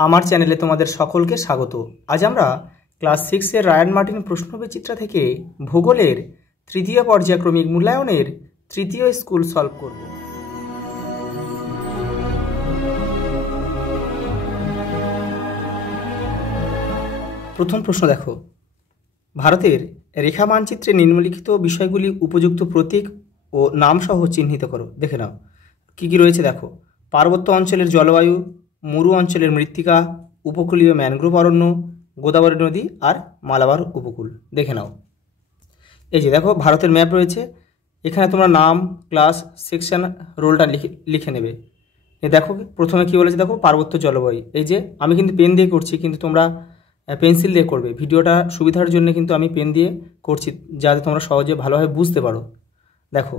আমার চ্যানেলে তোমাদের সকলকে স্বাগত। আজ আমরা ক্লাস 6 এর রায়ান মার্টিন প্রশ্নবিচিত্রা থেকে ভূগোলের তৃতীয় পর্যায়ক্রমিক মূল্যায়নের তৃতীয় স্কুল সলভ করব। প্রথম প্রশ্ন দেখো, ভারতের রেখা মানচিত্রে নিম্নলিখিত বিষয়গুলি উপযুক্ত প্রতীক ও নাম সহ চিহ্নিত করো। দেখে নাও কি কি রয়েছে। দেখো, পার্বত্য অঞ্চলের জলবায়ু, মরু অঞ্চলের মৃত্তিকা, উপকূলীয় ম্যানগ্রোভ অরণ্য, গোদাবরী নদী আর মালাবার উপকূল। দেখে নাও, এই যে দেখো ভারতের ম্যাপ রয়েছে, এখানে তোমরা নাম, ক্লাস, সেকশন, রোলটা লিখে নেবে। দেখো প্রথমে কি বলেছে, দেখো পার্বত্য জলবায়ু। এই যে আমি কিন্তু পেন দিয়ে করছি, কিন্তু তোমরা পেন্সিল দিয়ে করবে। ভিডিওটা সুবিধার জন্য কিন্তু আমি পেন দিয়ে করছি, যাতে তোমরা সহজে ভালোভাবে বুঝতে পারো। দেখো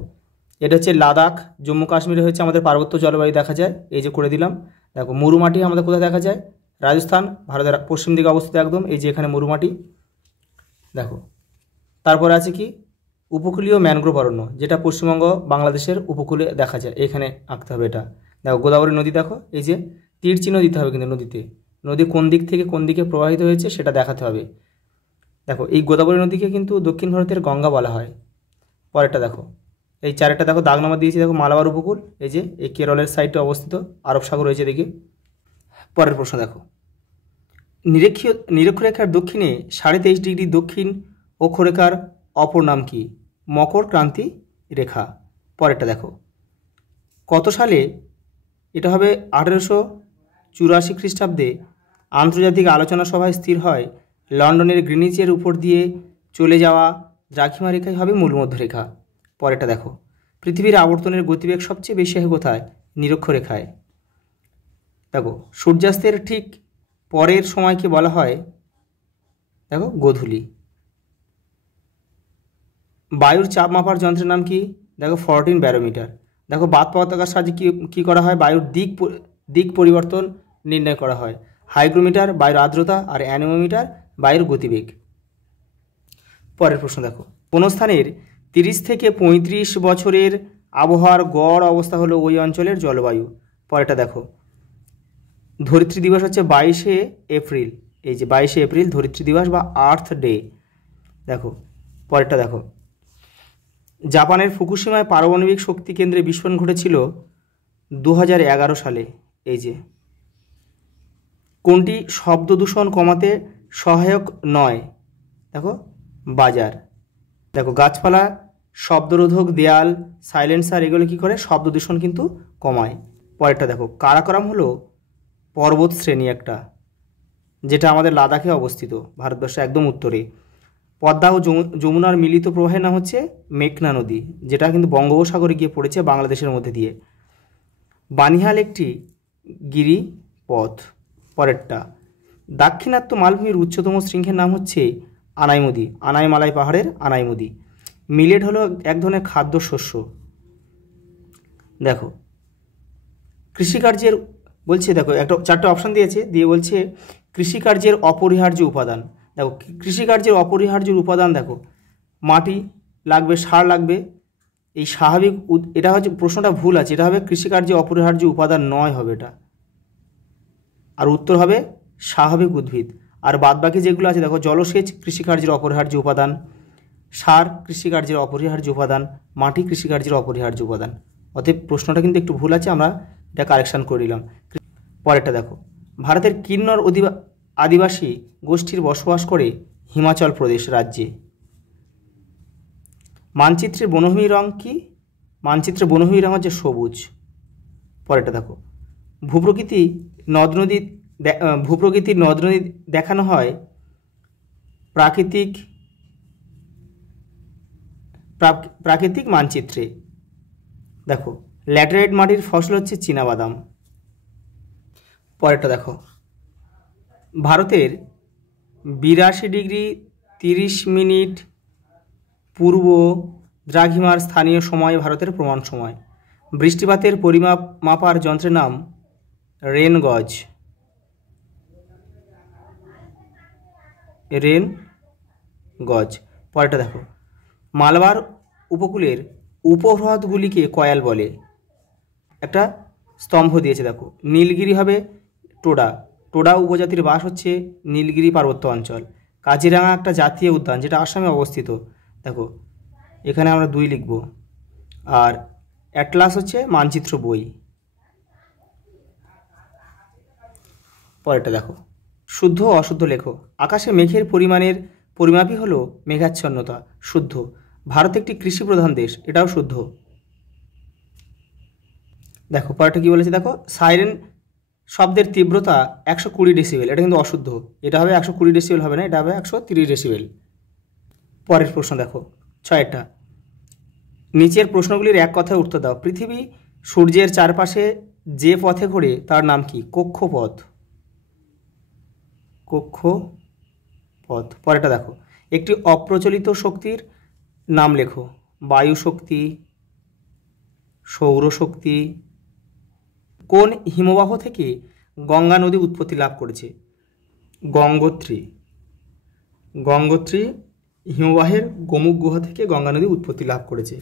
এটা হচ্ছে লাদাখ, জম্মু কাশ্মীরে হচ্ছে আমাদের পার্বত্য জলবায়ু দেখা যায়, এই যে করে দিলাম। দেখো মরুমাটি আমাদের কোথায় দেখা যায়, রাজস্থান, ভারতের পশ্চিম দিকে অবস্থিত একদম, এই যে এখানে মরুমাটি। দেখো তারপরে আছে কি, উপকূলীয় ম্যানগ্রোভ অরণ্য, যেটা পশ্চিমবঙ্গ বাংলাদেশের উপকূলে দেখা যায়, এখানে আঁকতে হবে এটা। দেখো গোদাবরী নদী, দেখো এই যে তীর চিহ্ন দিতে হবে কিন্তু নদীতে, নদী কোন দিক থেকে কোন দিকে প্রবাহিত হয়েছে সেটা দেখাতে হবে। দেখো এই গোদাবরী নদীকে কিন্তু দক্ষিণ ভারতের গঙ্গা বলা হয়। পরেরটা দেখো, এই চারটা দেখো দাগ নাম্বার দিয়েছি। দেখো মালাবার উপকূল, এই যে এই কেরলের সাইডে অবস্থিত, আরব সাগর রয়েছে দেখি। পরের প্রশ্ন দেখো, নিরক্ষরেখার দক্ষিণে 23.5 ডিগ্রি দক্ষিণ অক্ষরেখার অপর নাম কি? মকর ক্রান্তি রেখা। পরেরটা দেখো, কত সালে, এটা হবে 1884 খ্রিস্টাব্দে আন্তর্জাতিক আলোচনা সভায় স্থির হয় লন্ডনের গ্রিনিচের উপর দিয়ে চলে যাওয়া দ্রাঘিমা রেখাই হবে মূলমধ্যরেখা। পরেরটা দেখো, পৃথিবীর আবর্তনের গতিবেগ সবচেয়ে বেশি হয় কোথায়? নিরক্ষরেখায়। দেখো সূর্যাস্তের ঠিক পরের সময়কে বলা হয়, দেখো গোধূলি। বায়ুর চাপ মাপার যন্ত্রের নাম কি? দেখো 14 ব্যারোমিটার। দেখো বাত পতাকার সাহায্যে কী করা হয়? বায়ুর দিক পরিবর্তন নির্ণয় করা হয়। হাইগ্রোমিটার বায়ুর আর্দ্রতা, আর অ্যানোমিটার বায়ুর গতিবেগ। পরের প্রশ্ন দেখো, কোন স্থানের 30 থেকে 35 বছরের আবহাওয়ার গড় অবস্থা হলো ওই অঞ্চলের জলবায়ু। পরেরটা দেখো, ধরিত্রী দিবস হচ্ছে 22শে এপ্রিল, এই যে 22শে এপ্রিল ধরিত্রী দিবস বা আর্থ ডে। দেখো পরেরটা দেখো, জাপানের ফুকুশিমায় পারমাণবিক শক্তি কেন্দ্রে বিস্ফোরণ ঘটেছিল 2011 সালে। এই যে কোনটি শব্দ দূষণ কমাতে সহায়ক নয়? দেখো বাজার। দেখো গাছপালা, শব্দরোধক দেয়াল, সাইলেন্সার, এগুলো কি করে? শব্দ দূষণ কিন্তু কমায়। পরেরটা দেখো, কারাকোরাম হলো পর্বত শ্রেণী একটা, যেটা আমাদের লাদাখে অবস্থিত, ভারতবর্ষের একদম উত্তরে। পদ্মা ও যমুনার মিলিত প্রবাহের নাম হচ্ছে মেঘনা নদী, যেটা কিন্তু বঙ্গোপসাগরে গিয়ে পড়েছে বাংলাদেশের মধ্যে দিয়ে। বানিহাল একটি গিরিপথ। পরেরটা, দাক্ষিণাত্য মালভূমির উচ্চতম শৃঙ্গের নাম হচ্ছে আনাইমুদি, আনাইমালাই পাহাড়ের আনাইমুদি। মিলেট হলো এক ধরনের খাদ্যশস্য। দেখো কৃষিকার্যের বলছে, দেখো একটা 4টে অপশান দিয়েছে, দিয়ে বলছে কৃষিকার্যের অপরিহার্য উপাদান। দেখো কৃষিকার্যের অপরিহার্য উপাদান, দেখো মাটি লাগবে, সার লাগবে। এই স্বাভাবিক, এটা হচ্ছে প্রশ্নটা ভুল আছে, এটা হবে কৃষিকার্যের অপরিহার্য উপাদান নয় হবে এটা, আর উত্তর হবে স্বাভাবিক উদ্ভিদ। আর বাদবাকি যেগুলো আছে, দেখো জলসেচ কৃষিকার্যের অপরিহার্য উপাদান, সার কৃষিকার্যের অপরিহার্য উপাদান, মাটি কৃষিকার্যের অপরিহার্য উপাদান। অতএব প্রশ্নটা কিন্তু একটু ভুল আছে, আমরা এটা কারেকশান করে নিলাম। পরেরটা দেখো, ভারতের কিন্নর আদিবাসী গোষ্ঠীর বসবাস করে হিমাচল প্রদেশ রাজ্যে। মানচিত্রের বনভূমির রং কি? মানচিত্রের বনভূমির রং হচ্ছে সবুজ। পরেরটা দেখো, ভূপ্রকৃতির নদ নদী দেখানো হয় প্রাকৃতিক মানচিত্রে। দেখো ল্যাটেরাইট মাটির ফসল হচ্ছে চীনাবাদাম। পরেরটা দেখো, ভারতের 82 ডিগ্রি 30 মিনিট পূর্ব দ্রাঘিমার স্থানীয় সময় ভারতের প্রমাণ সময়। বৃষ্টিপাতের পরিমাপ মাপার যন্ত্রের নাম রেন গজ। পরেরটা দেখো, মালবার উপকূলের উপহ্রদগুলিকে কয়াল বলে। একটা স্তম্ভ দিয়েছে, দেখো নীলগিরি হবে টোডা, টোডা উপজাতির বাস হচ্ছে নীলগিরি পার্বত্য অঞ্চল। কাজিরাঙা একটা জাতীয় উদ্যান যেটা আসামে অবস্থিত। দেখো এখানে আমরা 2 লিখব। আর অ্যাটলাস হচ্ছে মানচিত্র বই। পরেরটা দেখো, শুদ্ধ ও অশুদ্ধ লেখো। আকাশে মেঘের পরিমাপই হলো মেঘাচ্ছন্নতা, শুদ্ধ। ভারত একটি কৃষি প্রধান দেশ, এটাও শুদ্ধ। দেখো পরেরটা কি বলেছে, দেখো সাইরেন শব্দের তীব্রতা 120 ডেসিবেল, এটা কিন্তু অশুদ্ধ। এটা হবে 120 ডেসিবেল হবে না, এটা হবে 130 ডেসিবেল। পরের প্রশ্ন দেখো 6টা, নিচের প্রশ্নগুলির এক কথায় উত্তর দাও। পৃথিবী সূর্যের চারপাশে যে পথে ঘোরে তার নাম কি? কক্ষপথ। কক্ষপথ। পরেরটা দেখো, একটি অপ্রচলিত শক্তির নাম লেখো। বায়ু শক্তি, সৌরশক্তি। কোন হিমবাহ থেকে গঙ্গা নদী উৎপত্তি লাভ করেছে? গঙ্গোত্রী। গঙ্গোত্রী হিমবাহের গোমুখ গুহা থেকে গঙ্গা নদী উৎপত্তি লাভ করেছে।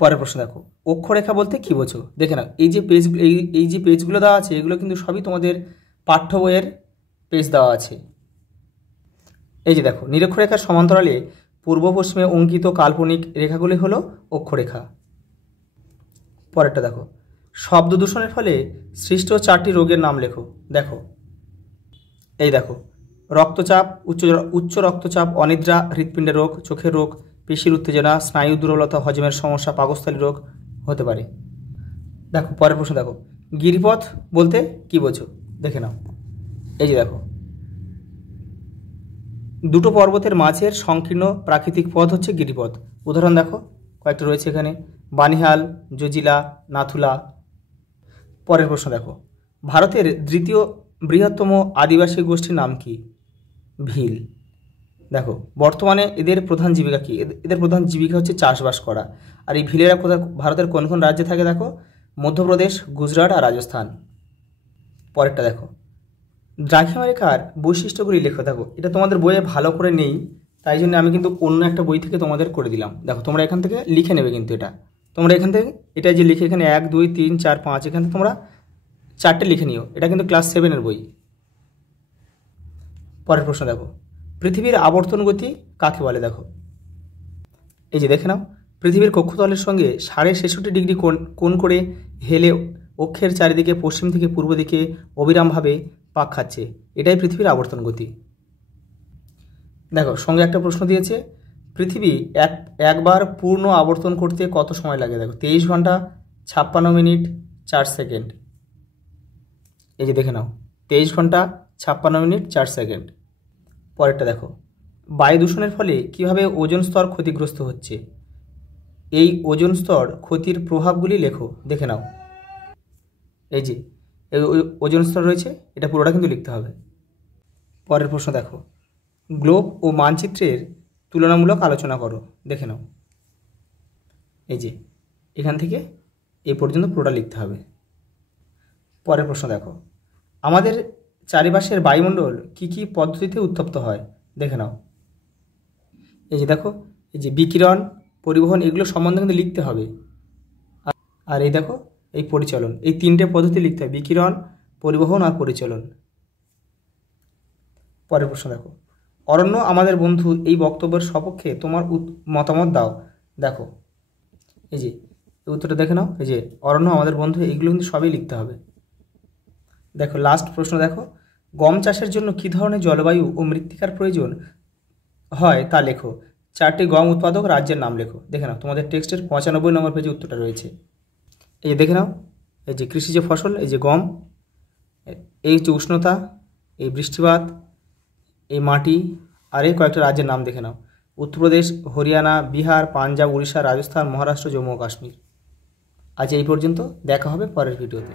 পরের প্রশ্ন দেখো, অক্ষরেখা বলতে কি বোঝো? দেখে নাও, এই যে পেজগুলো দেওয়া আছে এগুলো কিন্তু সবই তোমাদের পাঠ্য বইয়ের পেজ দেওয়া আছে। এই যে দেখো, নিরক্ষরেখার সমান্তরালে পূর্ব পশ্চিমে অঙ্কিত কাল্পনিক রেখাগুলি হলো অক্ষরেখা। পরেরটা দেখো, শব্দ দূষণের ফলে সৃষ্ট 4টি রোগের নাম লেখো। দেখো এই দেখো, রক্তচাপ, উচ্চ রক্তচাপ, অনিদ্রা, হৃৎপিণ্ডের রোগ, চোখের রোগ, পেশির উত্তেজনা, স্নায়ু দুর্বলতা, হজমের সমস্যা, পাকস্থলী রোগ হতে পারে। দেখো পরের প্রশ্ন দেখো, গিরিপথ বলতে কি বোঝো? দেখে নাও, এই যে দেখো, দুটো পর্বতের মাঝের সংকীর্ণ প্রাকৃতিক পথ হচ্ছে গিরিপথ। উদাহরণ দেখো কয়েকটা রয়েছে এখানে, বানিহাল, জজিলা, নাথুলা। পরের প্রশ্ন দেখো, ভারতের দ্বিতীয় বৃহত্তম আদিবাসী গোষ্ঠীর নাম কি? ভিল। দেখো বর্তমানে এদের প্রধান জীবিকা কি? এদের প্রধান জীবিকা হচ্ছে চাষবাস করা। আর এই ভিলেরা ভারতের কোন কোন রাজ্যে থাকে? দেখো, মধ্যপ্রদেশ, গুজরাট আর রাজস্থান। পরেরটা দেখো, দ্রাঘিমারেখার বৈশিষ্ট্যগুলি লেখো। দেখো এটা তোমাদের বইয়ে ভালো করে নেই, তাই জন্য আমি কিন্তু অন্য একটা বই থেকে তোমাদের করে দিলাম। দেখো তোমরা এখান থেকে লিখে নেবে, কিন্তু তোমরা এখান থেকে এটা যে লিখে এখানে 1 2 3 4 5 এখান থেকে তোমরা 4টে লিখে নিও। এটা কিন্তু ক্লাস 7-এর বই। পরের প্রশ্ন দেখো, পৃথিবীর আবর্তন গতি কাকে বলে? দেখো এই যে দেখে নাও, পৃথিবীর কক্ষতলের সঙ্গে 66.5 ডিগ্রি কোণ করে হেলে অক্ষের চারিদিকে পশ্চিম থেকে পূর্ব দিকে অবিরামভাবে পাক খাচ্ছে, এটাই পৃথিবীর আবর্তন গতি। দেখো সঙ্গে একটা প্রশ্ন দিয়েছে, পৃথিবী একবার পূর্ণ আবর্তন করতে কত সময় লাগে? দেখো 23 ঘন্টা 56 মিনিট 4 সেকেন্ড। এই যে দেখে নাও, 23 ঘন্টা 56 মিনিট 4 সেকেন্ড। পরেরটা দেখো, বায়ু দূষণের ফলে কীভাবে ওজোন স্তর ক্ষতিগ্রস্ত হচ্ছে? এই ওজোন স্তর ক্ষতির প্রভাবগুলি লেখো। দেখে নাও, এই যে ওজোন স্তর রয়েছে, এটা পুরোটা কিন্তু লিখতে হবে। পরের প্রশ্ন দেখো, গ্লোব ও মানচিত্রের তুলনামূলক আলোচনা করো। দেখে নাও, এই যে এখান থেকে এই পর্যন্ত পুরোটা লিখতে হবে। পরের প্রশ্ন দেখো, আমাদের চারিপাশের বায়ুমণ্ডল কি কি পদ্ধতিতে উত্তপ্ত হয়? দেখে নাও, এই যে দেখো, এই যে বিকিরণ, পরিবহন, এগুলো সম্বন্ধে কিন্তু লিখতে হবে। আর এই দেখো, এই পরিচলন, এই 3টে পদ্ধতি লিখতে হবে, বিকিরণ, পরিবহন আর পরিচলন। পরের প্রশ্ন দেখো, অরণ্য আমাদের বন্ধু এই বক্তব্যের সপক্ষে তোমার মতামত দাও। দেখো এই যে উত্তরটা দেখে নাও, এই যে অরণ্য আমাদের বন্ধু, এইগুলো কিন্তু সবই লিখতে হবে। দেখো লাস্ট প্রশ্ন দেখো, গম চাষের জন্য কী ধরনের জলবায়ু ও মৃত্তিকার প্রয়োজন হয় তা লেখো। 4টি গম উৎপাদক রাজ্যের নাম লেখো। দেখে নাও, তোমাদের টেক্সটের 95 নম্বর পেজে উত্তরটা রয়েছে। এই যে দেখে নাও, এই যে কৃষিজ ফসল, এই যে গম, এই হচ্ছে উষ্ণতা, এই বৃষ্টিপাত, এই মাটি, আর এই কয়েকটা রাজ্যের নাম দেখে নাও, উত্তরপ্রদেশ, হরিয়ানা, বিহার, পাঞ্জাব, উড়িষ্যা, রাজস্থান, মহারাষ্ট্র, জম্মু ও কাশ্মীর। আজ এই পর্যন্ত, দেখা হবে পরের ভিডিওতে।